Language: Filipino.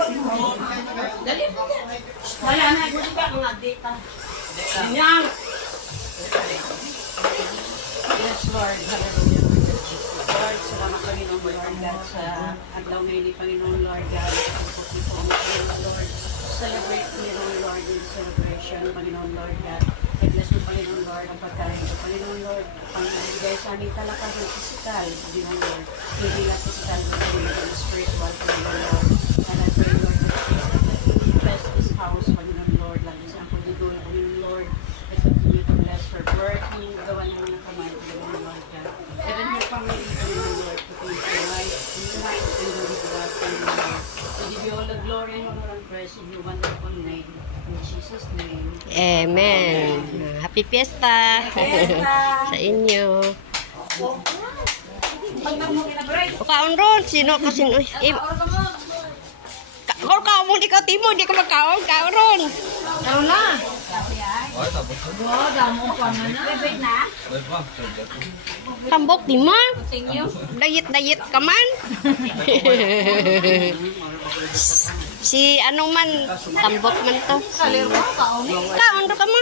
Dali po. Wala na. Gusto ka mga data. Yan. Yes, Lord. Hallelujah. Lord, salamat Panginoon, Lord God, sa adlaw ngayon ni Panginoon, Lord God. Pagpapot niyo po ang Panginoon, Lord. Celebrate, Panginoon, Lord, in celebration, Panginoon, Lord God. I-bless mo, Panginoon, Lord, ang pagkain ko. Panginoon, Lord, pangbigay sa aming talakas ng physical, Panginoon, Lord. Hindi lang physical, but Panginoon, spiritual, Panginoon, Lord. And I pray, Lord, that you bless this house, Panginoon, Lord. Lagi sa ang pagdudul, Panginoon, Lord. I continue to bless her working, gawa niya mga kamay, Panginoon, Lord God. Even her family, Panginoon, Lord, to be your life, in your life, Panginoon, God, Panginoon, Lord. We give you all the glory and honor and praise in your wonderful name. In Jesus' name. Amen. Happy Fiesta. Sa inyo. Kaon ron. Sino ka sino? Kaon mo, di ka timo. Di ka magkaon. Kaon ron. Kaon na. Tambok di mo. Dayit-dayit ka man. Si anong man, tambok man to. Kaon ro ka mo.